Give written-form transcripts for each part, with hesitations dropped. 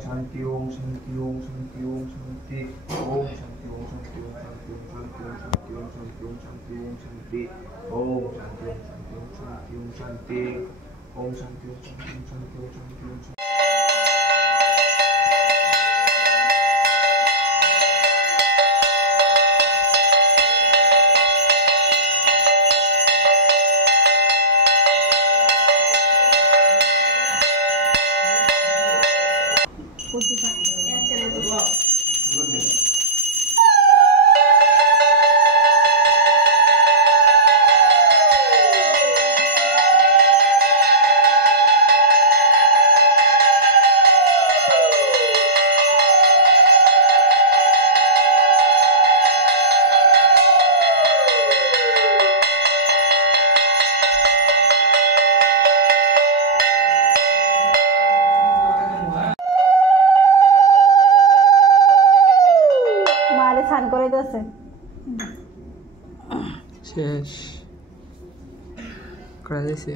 शांति ओम शांति ओम शांति ओम शांति ओम शांति ओम शांति ओम शांति ओम शांति ओम शांति ओम शांति ओम शांति ओम शांति ओम शांति ओम शांति ओम शांति ओम शांति ओम शांति ओम शांति ओम शांति ओम शांति। শেষ করে দিয়েছে।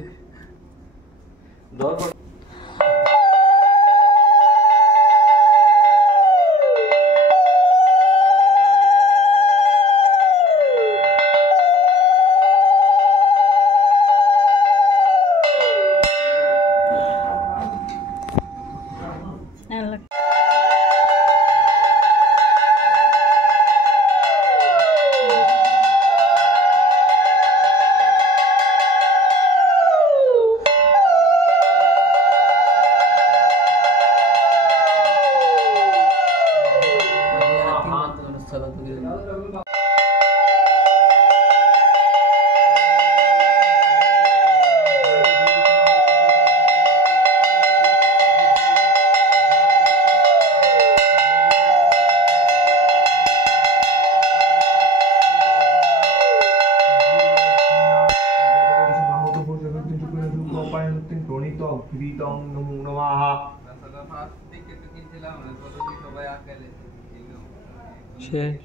শেষ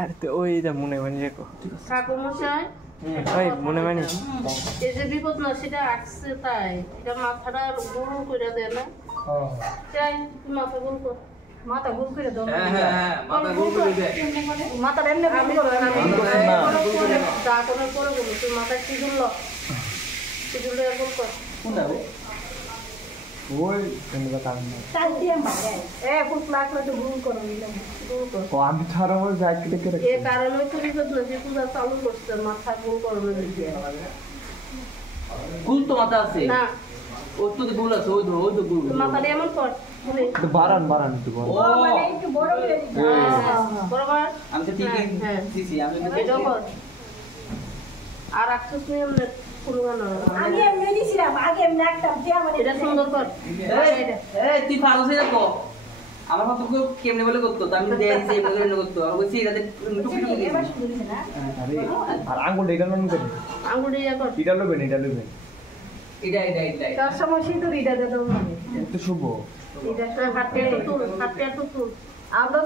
আরে তো ওই যা মনে মানে রেখো ঠাকুর মশাই ওই মনে মানে এই যে বিপদ না সেটা আসছে তাই এটা মাথাটা গোল করে দেয় না তাই মাথা গোল কর মাথা গোল করে দাও হ্যাঁ মাথা গোল করে দে মাথা এমনি গোল করে আমি যা করে করে বল তুই মাথা কি দুললো গোল কর কোনটা ওই এমনি কাজ না তাল দিয়ে মারে ফুট লাগলে তো গোল করো গোল কর ও আমি ছাড়া হল যাই কেটে রেখে এই কারণে তো বিপদ না যে পূজা চালু করতে মাথা গোল করো দিয়ে গোল তো মাথা আছে না ও তো গোল আছে ওই তো গোল মাথা এমন কর তো বারান একটু বড় ও মানে একটু বড় করে দিই বরাবর আমি তো ঠিকই দিছি আমি এটা কর আর রাখছ তুই এমনি পুরোনো আমি এমনি দিছিলাম আগে এমনি একটা দিয়ে আমার এটা সুন্দর কর এই তুই ভালো হয়ে যাবো আমার কত কেমনে বলে করতে আমি দেই দিছি বলে করতে আর বলছি এটাতে টুকি টুকি এবার শুরু হইছে না আরে আর আঙ্গুল এটা নন করে আঙ্গুল ইয়া কর এটা লবেন এটা তার সময় সিঁদুর এটা দে দাও এত শুভ এটা হাতে তো তুল আমরা